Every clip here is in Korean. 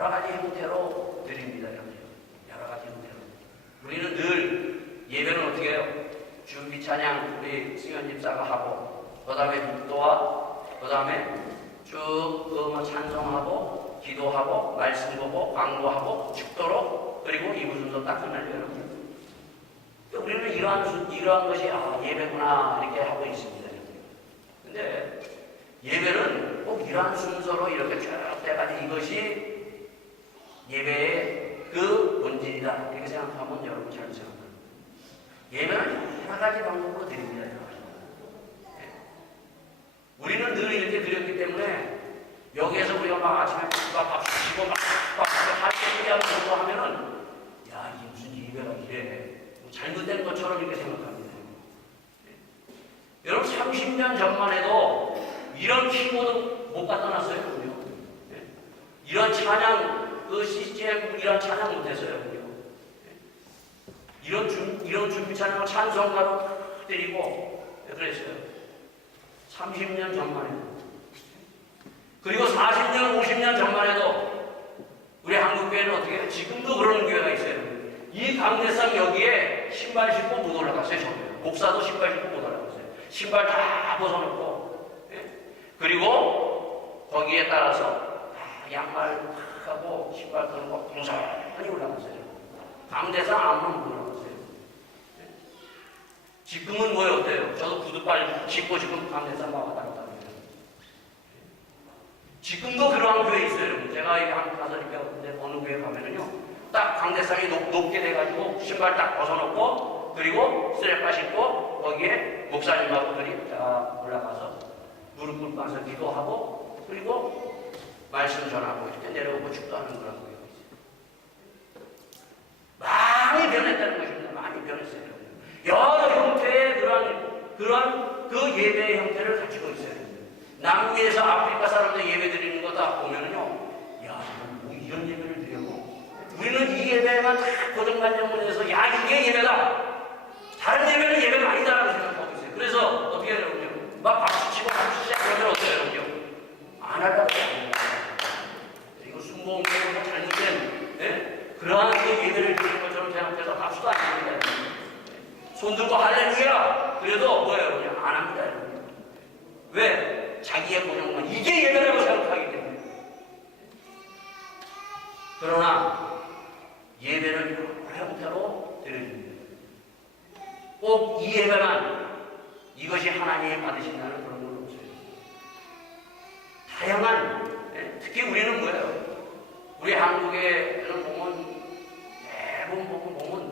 여러 가지 형태로 드립니다. 여러 가지 형태로. 우리는 늘 예배는 어떻게 해요? 준비 찬양 우리 승현 집사가 하고 그 다음에 묵도와 그 다음에 쭉그뭐 찬송하고 기도하고 말씀 보고 광고하고 축도로 그리고 이부 순서 딱. 여러분. 우리는 이러한 수- 이러한 것이 아 예배구나 이렇게 하고 있습니다. 근데 예배는 꼭 이러한 순서로 이렇게 쭉 돼가지고 이것이 예배의 그 본질이다 이렇게 생각하면 여러분 잘 생각합니다. 예배는 여러 가지 방법으로 드립니다. 예. 우리는 늘 이렇게 드렸기 때문에 여기에서 우리가 막 아침에 막 박수 치고 막막할 때 하고 그거 하면은 야 이게 무슨 예배가 이래 뭐 잘못된 것처럼 이렇게 생각합니다. 예. 여러분 30년 전만 해도 이런 키보드 못 갖다 놨어요. 예. 이런 찬양 그 CCM 이런 찬양 못했어요. 예. 이런 준 이런 준비 찬양을 찬송가로 드리고 그랬어요. 30년 전만 해도. 그리고 40년, 50년 전만 해도 우리 한국교회는 어떻게 해요? 지금도 그런 교회가 있어요. 이 강대상 여기에 신발 신고 못 올라갔어요. 저는. 목사도 신발 신고 못 올라갔어요. 신발 다 벗어놓고 예? 그리고 거기에 따라서 다 양말 탁 하고 끊고 공사히 올라갔어요. 강대상 아무나 못 올라갔어요. 예? 지금은 뭐예요? 어때요? 저도 구두발 신고 지금 강대상 왔다 갔다 합니다. 지금도 그러한 교회 있어요. 제가 이한 가서 이렇게 근데 어느 교회 가면은요, 딱 강대상이 높, 높게 돼가지고 신발 딱 벗어놓고 그리고 쓰레빠 신고 거기에 목사님하고 들이 자 올라가서 무릎 꿇고 가서 기도하고 그리고 말씀 전하고 이렇게 내려오고 축도하는 교회가 있어요. 많이 변했다는 것입니다. 많이 변했어요. 여러 형태의 그런 그런 그 예배의 형태를 가지고 있어요. 남미에서 아프리카 사람들 예배 드리는 거 다 보면은요, 야, 뭐 이런 예배를 드리고, 우리는 이 예배만 다 고정관념문에서, 야, 이게 예배다! 다른 예배는 예배가 아니다라고 생각하고 있어요. 그래서 어떻게 해요, 여러분요? 막 박수 치고 박수 치고 그러면 어때요, 여러분요? 안 하다고 해요. 이거 순봉교회가 잘못된, 예? 그러한 그 예배를 드리는 것처럼 생각해서 박수도 안 합니다. 손 들고 할렐루야! 그래도 뭐예요, 그냥 안 합니다, 여러분. 왜? 자기의 고정만 이게 예배라고 생각하기 때문에. 그러나 예배를 여러 형태로 드려줍니다. 꼭이 예배만 이것이 하나님이 받으신다는 그런 건 없어요. 다양한 예, 특히 우리는 뭐예요? 우리 한국에는 보면 대부분 보면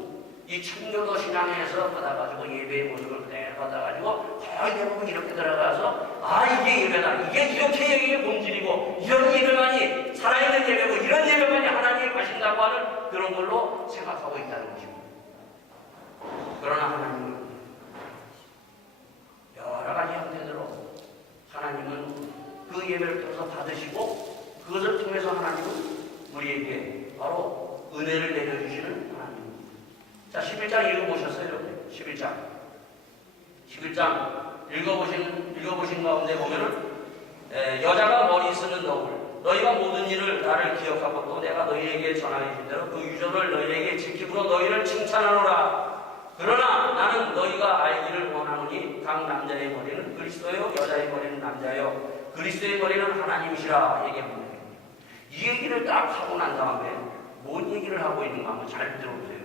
이 청교도 신앙에서 받아가지고 예배의 모습을 그대로 받아가지고 거의 대부분 이렇게 들어가서 아 이게 예배다 이게 이렇게 예배의 본질이고 이런 예배만이 살아있는 예배고 이런 예배만이 하나님이 가신다고 하는 그런 걸로 생각하고 있다는 것입니다. 그러나 하나님은 여러 가지 형태로 하나님은 그 예배를 통해서 받으시고 그것을 통해서 하나님은 우리에게 바로 은혜를 내려주시는. 자, 11장 읽어보셨어요? 11장. 11장 읽어보신, 읽어보신 가운데 보면은, 에, 여자가 머리 쓰는 너울, 너희가 모든 일을 나를 기억하고 또 내가 너희에게 전하여 준 대로 그 유전을 너희에게 지키므로 너희를 칭찬하노라. 그러나 나는 너희가 알기를 원하노니 각 남자의 머리는 그리스도요, 여자의 머리는 남자요, 그리스도의 머리는 하나님이시라 얘기합니다. 이 얘기를 딱 하고 난 다음에 뭔 얘기를 하고 있는가 한번 잘 들어보세요.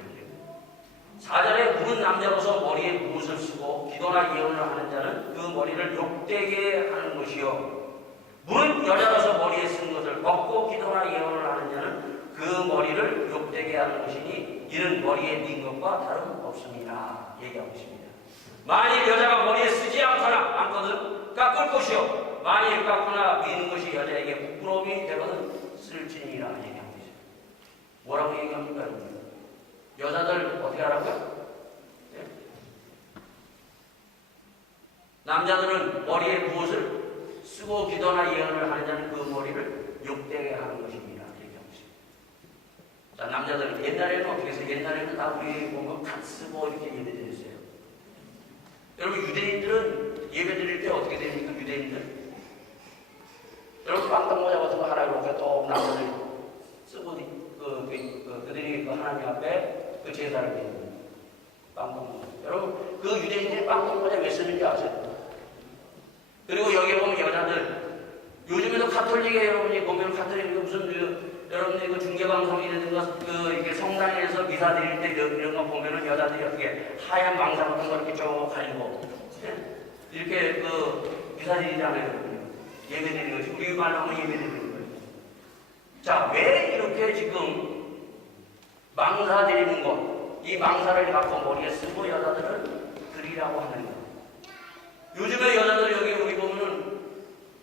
물은 남자로서 머리에 무엇을 쓰고 기도나 예언을 하는 자는 그 머리를 욕되게 하는 것이요. 물은 여자로서 머리에 쓴 것을 벗고 기도나 예언을 하는 자는 그 머리를 욕되게 하는 것이니 이는 머리에 민 것과 다름없습니다. 얘기하고 있습니다. 만일 여자가 머리에 쓰지 않거나 않거든 깎을 것이요. 만일 깎거나 미는 것이 여자에게 부끄러움이 되거든 쓸지니라 얘기하고 있어요. 뭐라고 얘기합니까? 여자들 어떻게 하라고요? 남자들은 머리에 무엇을 쓰고 기도나 예언을 하는 자는 그 머리를 욕되게 하는 것입니다. 자, 남자들은 옛날에는 어떻게 해서 옛날에는 다 우리 보면 갓 쓰고 이렇게 예배드렸어요. 여러분 유대인들은 예배 드릴 때 어떻게 됩니까? 유대인들? 여러분 빵떡 모자 같은 거 하나 이렇게 또 남자들이 쓰고 하나님 앞에 그 제사를 드리는. 빵동모자. 여러분 그 유대인들이 빵동모자 왜 쓰는지 아세요? 그리고 여기 보면 여자들 요즘에도 카톨릭에 여러분이 보면 카톨릭 무슨 그, 여러분들 그 중계방송이라든가 그 이게 성당에서 미사 드릴 때 이런, 이런 거 보면은 여자들이 어떻게 하얀 망사 같은 거 이렇게 쭉 가지고 예? 이렇게 그 미사 드리잖아요. 예배 드리는 거지. 우리 말로 하면 예배 드리는 거예요. 자, 왜 이렇게 지금 망사 드리는 것, 이 망사를 갖고 머리에 쓰고 여자들은 드리라고 하는 거예요. 요즘에 여자들 여기 우리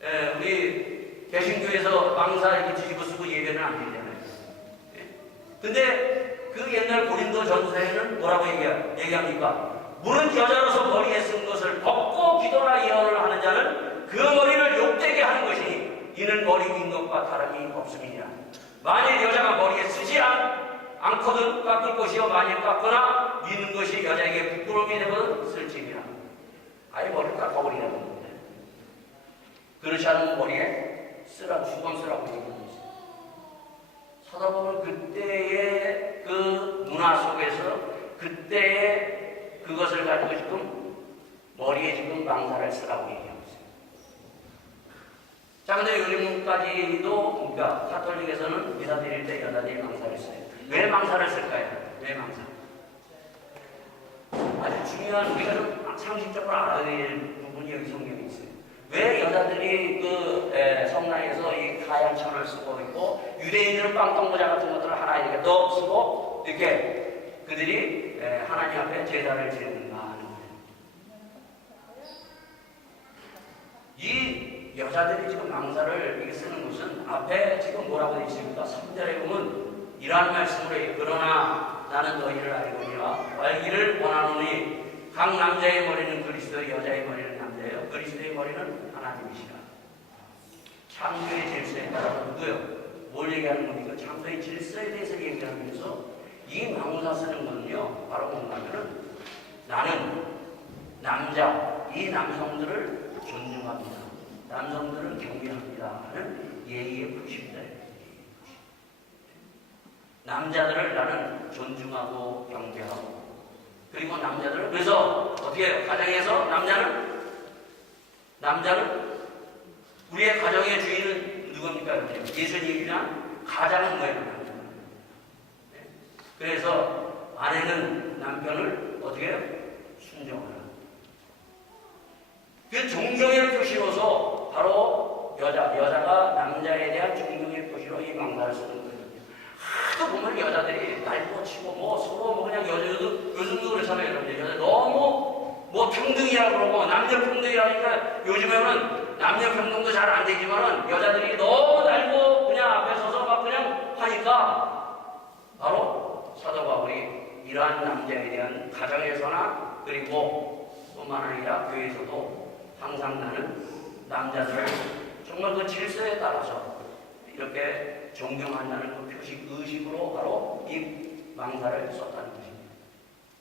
예, 우리 개신교에서 망사 이렇게 뒤집어 쓰고 예배는 안 드리잖아요. 예? 근데 그 옛날 고린도 전서에는 뭐라고 얘기하, 얘기합니까? 무릇 여자로서 머리에 쓴 것을 벗고 기도나 예언을 하는 자는 그 머리를 욕되게 하는 것이니 이는 머리 민 것과 다름이 없음이니라. 만일 여자가 머리에 쓰지 않, 않거든 깎을 것이요 만일 깎거나 미는 것이 여자에게 부끄러움이 되거든 쓸지니라. 아예 머리를 겁니다. 그렇지 않으면 머리에 쓰라고 수건 쓰라고 얘기하는 거죠. 사다 보면 그때의 그 문화 속에서 그때의 그것을 가지고 지금 머리에 지금 망사를 쓰라고 얘기하고 있어요. 자, 근데 요즘까지도 그러니까 카톨릭에서는 미사 드릴 때 여자들이 망사를 써요. 왜 망사를 쓸까요? 왜 망사? 아주 중요한 우리가 좀 상식적으로 알아야 될 부분이 여기 성경에 있어요. 왜 여자들이 그 에, 성당에서 이 천을 쓰고 있고 유대인들은 빵떡모자 같은 것들을 하나 이렇게 또 쓰고 이렇게 그들이 에, 하나님 앞에 제사를 지내는가 하는. 이 여자들이 지금 망사를 이렇게 쓰는 것은 앞에 지금 뭐라고 되어 있습니까? 3절에 보면 이러한 말씀으로 해요. 그러나 나는 너희를 알거니와 알기를 원하노니 각 남자의 머리는 그리스도 여자의 머리는. 그리스도의 머리는 하나님이시라. 창조의 질서에 따라서 누구요? 뭘 얘기하는 겁니까? 창조의 질서에 대해서 얘기하면서 이 망사 쓰는 거는요. 바로 뭔가면은 나는 남자, 이 남성들을 존중합니다. 남성들을 경외합니다. 하는 예의의 표시입니다. 남자들을 나는 존중하고 경계하고 그리고 남자들은 그래서 어떻게? 가정에서 남자는 남자는 우리의 가정의 주인은 누굽니까? 예수님이나 가장은 뭐예요? 네? 그래서 아내는 남편을 어떻게 해요? 순종하라. 그 존경의 표시로서 바로 여자, 여자가 남자에 대한 존경의 표시로 이 망사를 쓰는 거예요. 하도 보면 여자들이 날고 치고 뭐 서로 뭐 그냥 여자도 요즘도 그렇잖아요. 여자 너무 뭐 평등이라고 그러고 남녀 평등이라니까 요즘에는 남녀 평등도 잘 안 되지만은 여자들이 너무 날고 그냥 앞에 서서 막 그냥 하니까 바로 사도 바울이 이러한 남자에 대한 가정에서나 그리고 뿐만 아니라 교회에서도 항상 나는 남자들을 정말 그 질서에 따라서 이렇게 존경한다는 그 표식 의식으로 바로 이 망사를 썼다는.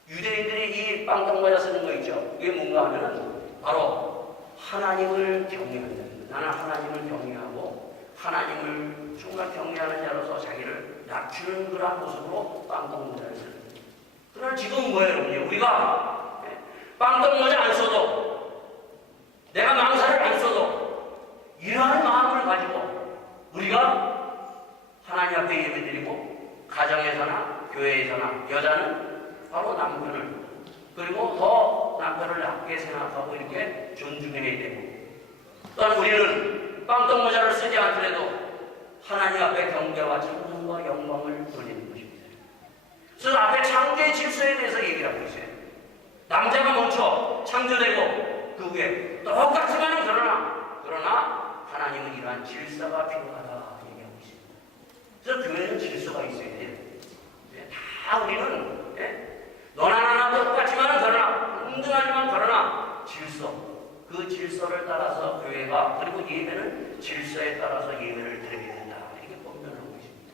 유대인들이 이 빵떡 모자 쓰는 거 있죠. 이게 뭔가 하면은 바로 하나님을 경외한다는 거예요. 나는 하나님을 경외하고 하나님을 정말 경외하는 자로서 자기를 낮추는 그런 모습으로 빵떡 모자를 쓰는 거예요. 그러나 지금 뭐예요? 우리가 빵떡 모자 안 써도 내가 망사를 안 써도 이러한 마음을 가지고 우리가 하나님 앞에 예배드리고 가정에서나 교회에서나 여자는 바로 남편을 그리고 더 남편을 낮게 생각하고 이렇게 존중해야 되고 또한 우리는 빵떡 모자를 쓰지 않더라도 하나님 앞에 경배와 찬송과 영광을 돌리는 것입니다. 그래서 앞에 창조의 질서에 대해서 얘기를 하고 있어요. 남자가 먼저 창조되고 그 후에 똑같지만은 그러나 그러나 하나님은 이러한 질서가 필요하다 얘기하고 있습니다. 그래서 교회는 질서가 있어야 돼요. 네, 다 우리는 예? 너나 나나 똑같지만은 운동하지만 그러나 질서 그 질서를 따라서 교회가 그리고 예배는 질서에 따라서 예배를 드려야 된다 이렇게 본면하고 있습니다.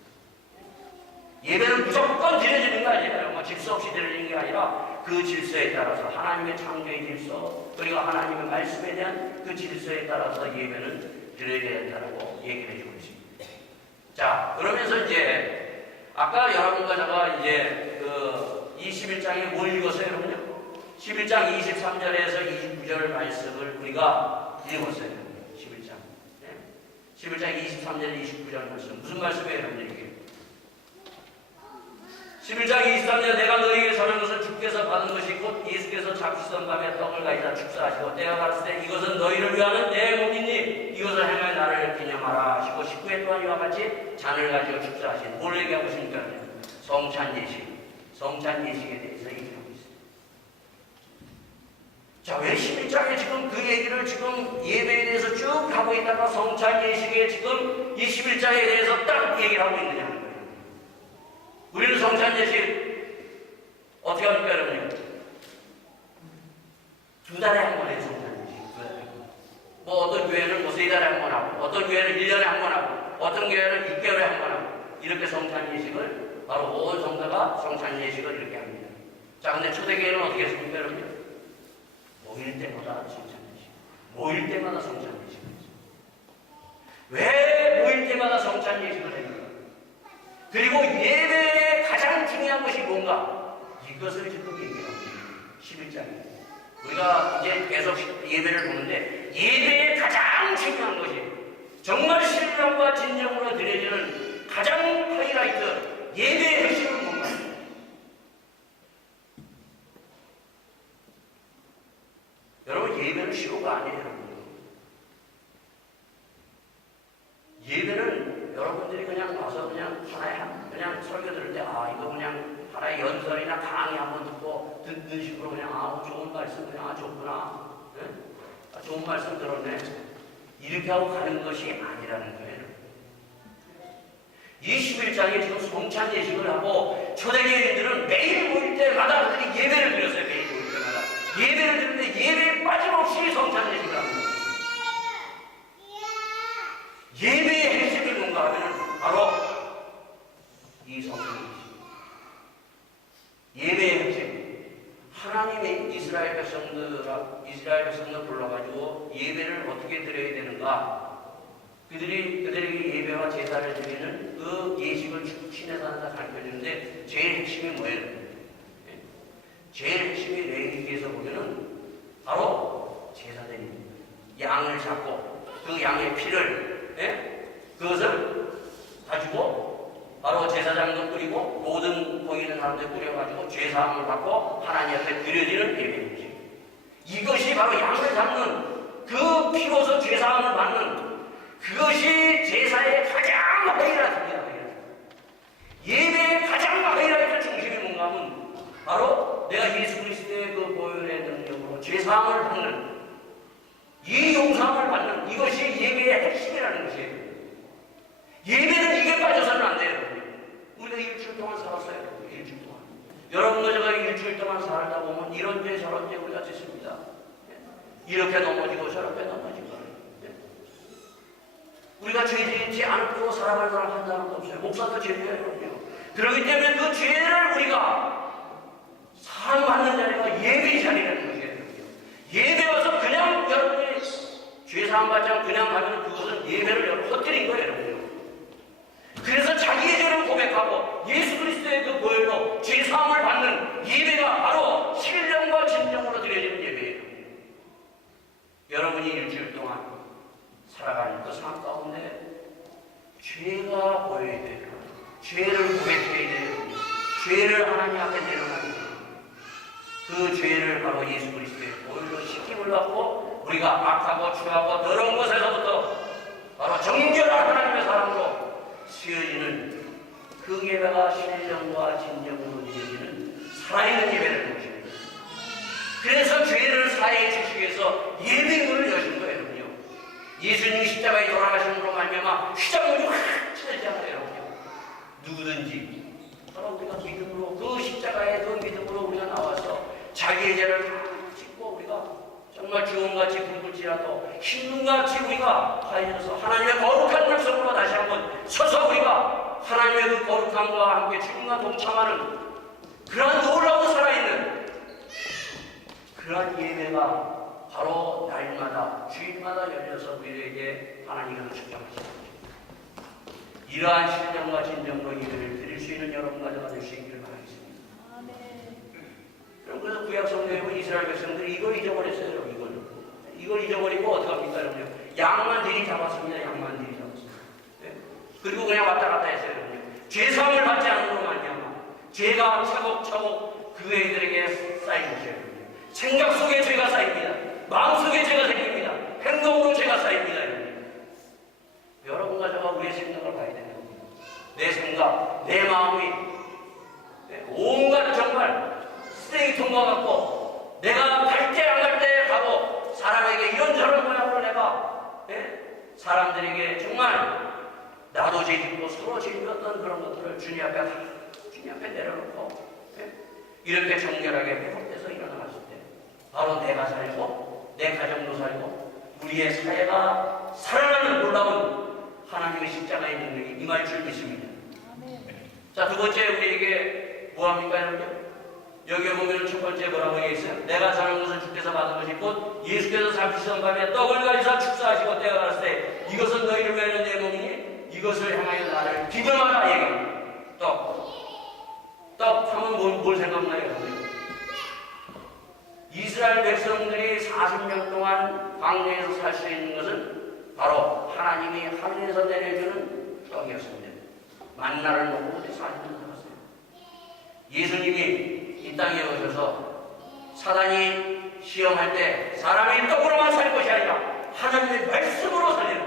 예배는 무조건 드려지는 거 아니에요. 뭐 질서 없이 드려지는 게 아니라 그 질서에 따라서 하나님의 창조의 질서 그리고 하나님의 말씀에 대한 그 질서에 따라서 예배는 드려야 된다고 얘기를 해주고 있습니다. 자 그러면서 이제 아까 여러분과 제가 이제 그 21장에 뭘 읽었어요, 여러분요? 11장 23절에서 29절 말씀을 우리가 읽었어요. 11장. 네? 11장 23절, 29절 말씀. 무슨 말씀이에요, 여러분 이게? 11장 23절 내가 너희에게 전한 것은 주께서 받은 것이 곧 예수께서 잡수던 밤에 떡을 가지다 축사하시고 때가 갔을 때 이것은 너희를 위하는 내 몸이니 이것을 행하여 나를 기념하라 하시고 19회 동안 이와 같이 잔을 가지고 축사하신 뭘 얘기하고 있습니까? 성찬 예식 성찬 예식에 대해서 있어요 자, 왜 11장에 지금 그 얘기를 지금 예배에 대해서 쭉 하고 있다가 성찬 예식에 지금 이 11장에 대해서 딱 얘기를 하고 있느냐 우리는 성찬 예식 어떻게 합니까, 여러분? 두 달에 한 번 해요, 성찬 예식. 뭐 어떤 교회는 뭐세 달에 한 번 하고, 어떤 교회는 1년에 한 번 하고, 어떤 교회는 6개월에 한 번 하고, 이렇게 성찬 예식을 바로 온 성도가 성찬 예식을 이렇게 합니다. 자, 근데 초대교회는 어떻게 했습니까, 여러분? 모일 때마다 성찬 예식. 모일 때마다 했어요. 왜 모일 때마다 성찬 예식을 했는가? 그리고 예배의 가장 중요한 것이 뭔가? 이것을 지금 얘기하고 있는 11장에. 우리가 이제 계속 예배를 보는데 예배의 가장 중요한 것이 정말 신령과 진정으로 드려지는 가장 하이라이트 예배의 핵심은 뭔가? 여러분 예배는 시호가 아니에요. 예배는 여러분들이 그냥 와서 그냥 하나의 한- 그냥 설교 들을 때 아 이거 그냥 하나의 연설이나 강의 한번 듣고 듣는 식으로 그냥 아 좋은 말씀 그냥 아 좋구나 예? 아, 좋은 말씀 들었네 이렇게 하고 가는 것이 아니라는 거예요. 이 11장에 지금 성찬 예식을 하고 초대교인들은 매일 모일 때마다 그들이 예배를 드렸어요. 매일 모일 때마다 예배를 예배에 빠짐없이 성찬 예식을 합니다. 예배의 핵심이 뭔가 하면 바로 이 성경이지. 예배의 핵심. 하나님의 이스라엘 백성들, 이스라엘 백성들 불러가지고 예배를 어떻게 드려야 되는가? 그들이, 그들에게 예배와 제사를 드리는 그 예식을 쭉 신에서 한다 가르쳐 주는데 제일 핵심이 뭐예요? 예? 제일 핵심이 레위기에서 보면은. 양을 잡고 그 양의 피를 예? 그것을 가지고 바로 제사장도 뿌리고 모든 보이는 사람들 뿌려가지고 죄사함을 받고 하나님 앞에 드려지는 예배입니다. 이것이 바로 양을 잡는 그 피로서 죄사함을 받는 그것이 제사의 가장 하이라이트입니다. 예배의 가장 하이라이트 중심이 뭔가 하면 바로 내가 예수 그리스도의 그 보혈의 능력으로 죄사함을 받는 이 용서함을 받는 이것이 예배의 핵심이라는 것이에요. 예배는 이게 빠져서는 안 돼요. 우리가 일주일 동안 살았어요. 일주일 동안. 여러분과 제가 일주일 동안 살다 보면 이런 죄 저런 죄 우리가 짓습니다. 이렇게 넘어지고 저렇게 넘어지고. 우리가 죄 짓지 않고 살아갈 사람 한 사람도 없어요. 목사도 죄예요. 그렇기 때문에 그 죄를 우리가 사랑받는 자리가 예배 자리라는 것이에요. 예배 와서 그냥 여러분이 않고 그냥 가면 그것은 예배를 여러분 헛들인 거예요. 여러분요. 그래서 자기의 죄를 고백하고 예수 그리스도의 그 보혈로 죄 사함을 받는 예배가 바로 신령과 진정으로 드려지는 예배예요. 여러분이 일주일 동안 살아가는 그 삶 가운데 죄가 보여야 돼요. 죄를 고백해야 돼요. 죄를 하나님 앞에 내려놔야 돼요. 그 죄를 바로 예수 그리스도의 보혈로 씻김을 받고 우리가 악하고 추하고 더러운 것에서부터 바로 정결한 하나님의 사람으로 쓰여지는 그 예배가 신령과 진정으로 이어지는 살아있는 예배를 것입니다. 그래서 죄를 사해 주시기 위해서 예배문을 여신 거예요. 여러분요. 예수님이 십자가에 돌아가심으로 말미암아 휘장문이 확 쳐지잖아요. 누구든지 바로 우리가 믿음으로 그 십자가의 그 믿음으로 우리가 나와서 자기의 죄를 정말 주홍같이 붉을지라도 흰 눈같이 우리가 하여져서 하나님의 거룩한 백성으로 다시 한번 서서 우리가 하나님의 그 거룩함과 함께 주님과 동참하는 그러한 놀라운 살아있는 그러한 예배가 바로 날마다 주일마다 열려서 우리에게 하나님께서 축복하십니다. 이러한 신령과 진정으로 예배를 드릴 수 있는 여러분 가정가 될수 있기를. 아멘. 그래서 구약 성경에 이스라엘 백성들이 이걸 잊어버렸어요. 이걸 이걸 잊어버리고 어떻게 합니까, 여러분요? 양만 들이 잡았습니다. 양만 들이 잡았습니다. 예? 그리고 그냥 왔다 갔다 했어요. 여러분요. 죄사함을 받지 않은 것로 말미암아 죄가 차곡차곡 그 애들에게 쌓인 것이에요. 생각 속에 죄가 쌓입니다. 마음 속에 죄가 생깁니다. 행동으로 죄가 쌓입니다. 여러분. 여러분과 제가 우리의 생각을 봐야 돼요. 내 생각, 내 마음이 네, 온갖 정말 쓰레기통과 같고 내가 갈 때 안 갈 때 가고 사람에게 이런 저런 모양으로 내가 예? 사람들에게 정말 나도 죄짓고 서로 죄짓었던 그런 것들을 주님 앞에 다 주님 앞에 내려놓고 예? 이렇게 정결하게 회복돼서 일어나갔을 때 바로 내가 살고 내 가정도 살고 우리의 사회가 살아나는 놀라운 하나님의 십자가의 능력이 임할 줄 믿습니다. 자, 두 번째 우리에게 뭐합니까, 여러분? 여기에 보면 첫 번째 뭐라고 있어요? 내가 사는 것은 주께서 받은 것이 곧 예수께서 살피시던 밤에 떡을 가지사 축사하시고 때가 갔을 때 이것은 너희를 위하는 내 몸이니 이것을 향하여 나를 기도하라 얘기합니다. 떡. 떡 하면 뭘, 뭘 생각나요? 이스라엘 백성들이 40년 동안 광야에서 살 수 있는 것은 바로 하나님이 하늘에서 내려주는 떡이었습니다. 만나를 먹고 40년 살았어요. 예수님이 이 땅에 오셔서 사단이 시험할 때 사람이 떡으로만 살 것이 아니라 하나님의 말씀으로 살리는.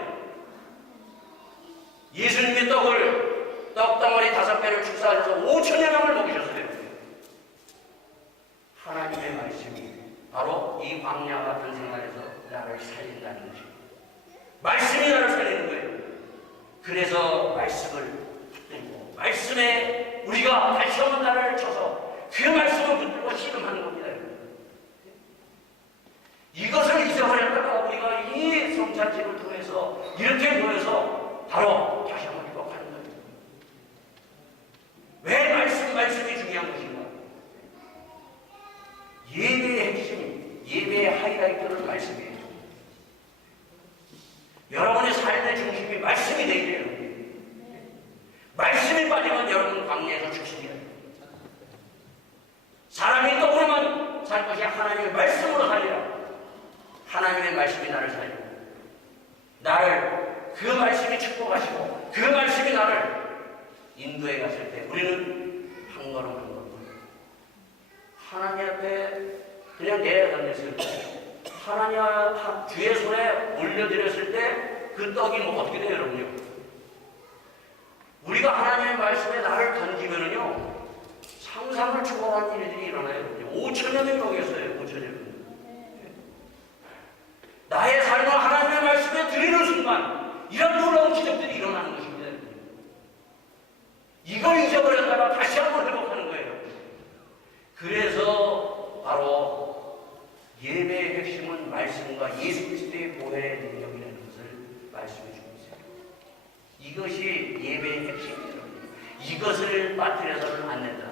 예수님이 떡을 떡덩어리 다섯 배를 축사하셔서 5천여 명을 먹이셨어요. 하나님의 말씀이 바로 이 광야 같은 생활에서 나를 살린다는 것입니다. 말씀이 나를 살리는 거예요. 그래서 말씀을 붙들고 말씀에 우리가 다시 한번 나를 쳐서 그 말씀을 붙들고 씨름하는 겁니다. 이것을 잊어버렸다가 우리가 이 성찬식을 통해서 이렇게 모여서 바로 다시 한번 회복하는 거예요. 왜 말씀, 말씀이 중요한 것인가? 예배의 핵심, 예배의 하이라이트는 말씀이에요. 여러분의 삶의 중심이 말씀이 되야 돼요. 말씀이 빠지면 여러분 광야에서 죽습니다. 사람이 떡으로만 살 것이 하나님의 말씀으로 살리라. 하나님의 말씀이 나를 살리고 나를 그 말씀이 축복하시고 그 말씀이 나를 인도에 갔을 때 우리는 한 걸음 한 걸음 하나님 앞에 그냥 내려다녔을 때 하나님 앞 주의 손에 올려드렸을 때 그 떡이 뭐 어떻게 돼요 여러분요? 우리가 하나님의 말씀에 나를 던지면은요 상상을 초월한 일들이 일어나요. 5천여 명이 오겠어요. 5천여 명. 나의 삶을 하나님의 말씀에 드리는 순간 이런 놀라운 기적들이 일어나는 것입니다. 이걸 잊어버렸다가 다시 한번 회복하는 거예요. 그래서 바로 예배의 핵심은 말씀과 예수 그리스도의 보혈의 능력이라는 것을 말씀해 주고 있어요. 이것이 예배의 핵심이에요. 이것을 빠뜨려서는 안 된다.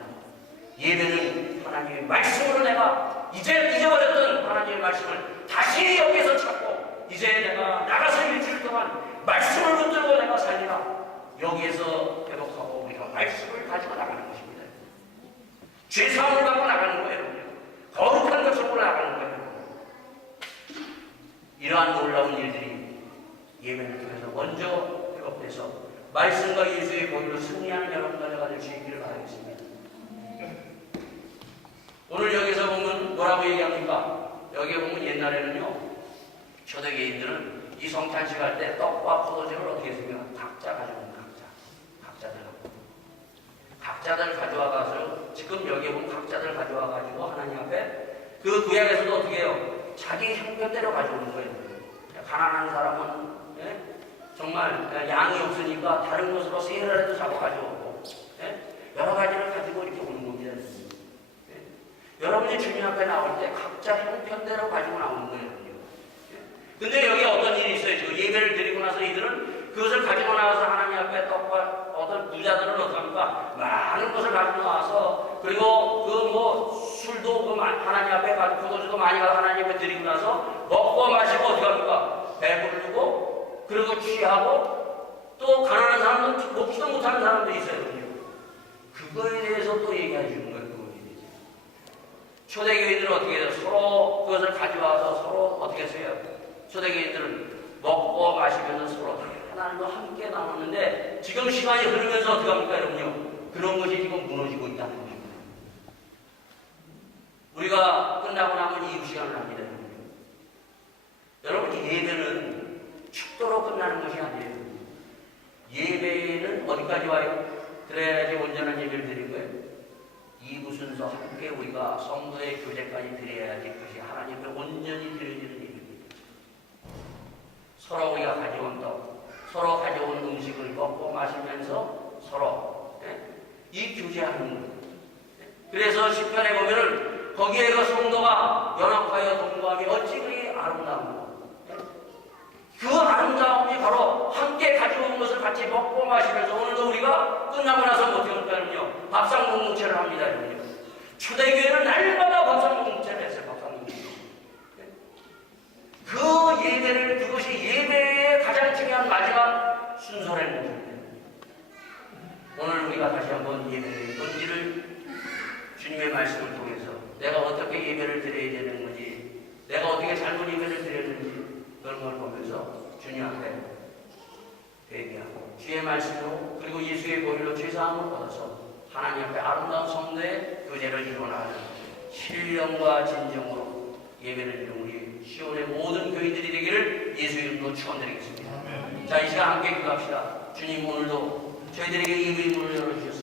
예배는 하나님의 말씀으로 내가 이제 잊어버렸던 하나님의 말씀을 다시 여기서 찾고 이제 내가 나가서 일주일 동안 말씀을 붙들고 내가 살리라. 여기에서 회복하고 우리가 말씀을 가지고 나가는 것입니다. 죄사함을 갖고 나가는 거예요. 거룩한 것으로 나가는 거예요. 이러한 놀라운 일들이 예배를 통해서 먼저 회복돼서 말씀과 예수의 본으로 승리하는 여러분과 제가 될수 있기를 바라겠습니다. 오늘 여기서 보면 뭐라고 얘기합니까? 여기에 보면 옛날에는요, 초대개인들은 이 성찬식 할 때 떡과 포도주를 어떻게 했습니까? 각자 가져온 각자. 각자들 갖고. 각자들 가져와 가서 지금 여기에 보면 각자들 가져와 가지고 하나님 앞에 그 구약에서도 어떻게 해요? 자기 형편대로 가져오는 거예요. 가난한 사람은 예? 정말 양이 없으니까 다른 곳으로 세일이라도 잡아 가져오고 예? 여러 가지를 가지고 이렇게 오는 겁니다. 예? 여러분이 주님 앞에 나올 때 각자 형편대로 가지고 나오는 거예요. 예? 근데 여기 어떤 일이 있어요. 지금 예배를 드리고 나서 이들은 그것을 가지고 나와서 하나님 앞에 떡과 어떤 부자들은 어떡합니까? 많은 것을 가지고 나와서 그리고 그 뭐 술도 그 마- 하나님 앞에 가지고 포도주도 많이 가서 하나님 앞에 드리고 나서 먹고 마시고 어떻게 합니까? 배부르고 그리고 취하고 또 가난한 사람은 먹지도 못하는 사람도 있어요. 그거에 대해서 또 얘기해 주는 거예요. 그 부분이. 초대교인들은 어떻게 해요? 서로 그것을 가져와서 서로 어떻게 했어요? 초대교인들은 먹고 마시면서 서로 하나님과 함께 나누는데 지금 시간이 흐르면서 어떻게 합니까, 여러분요? 그런 것이 지금 무너지고 있다는 겁니다. 우리가 끝나고 나면 이후 시간을 합니다. 여러분, 예배는 축도로 끝나는 것이 아니에요. 예배는 어디까지 와요? 그래야지 온전한 예배를 드린 거예요. 이부 순서 함께 우리가 성도의 교제까지 드려야지 그것이 하나님께 온전히 예배입니다. 서로 우리가 가져온 떡, 서로 가져온 음식을 먹고 마시면서 서로 예? 이 교제하는 거예요. 그래서 시편에 보면은 거기에 그 성도가 연합하여 동거함이 어찌 그리 아름다운가. 그 아름다움이 바로 함께 가져온 것을 같이 먹고 마시면서 오늘도 우리가 끝나고 나서 할까요? 밥상 공동체를 합니다. 초대교회는 날마다 밥상 공동체를 했어요. 밥상 공동체. 그 예배를 그것이 예배의 가장 중요한 마지막 순서라는 겁니다. 오늘 우리가 다시 한번 예배의 본질을 주님의 말씀을 통해서 내가 어떻게 예배를 드려야 되는 건지 내가 어떻게 잘못 예배를 드려야 되는지 그런 걸 보면서 주님 앞에 회개하고 주의 말씀으로 그리고 예수의 보혈로 죄사함을 받아서 하나님 앞에 아름다운 성도의 교제를 이루어나가는 신령과 진정으로 예배를 드리는 우리 시온의 모든 교인들이 되기를 예수 이름으로 축원드리겠습니다. 자, 이 시간 함께 기도합시다. 주님 오늘도 저희들에게 예배의 문을 열어주셨습니다.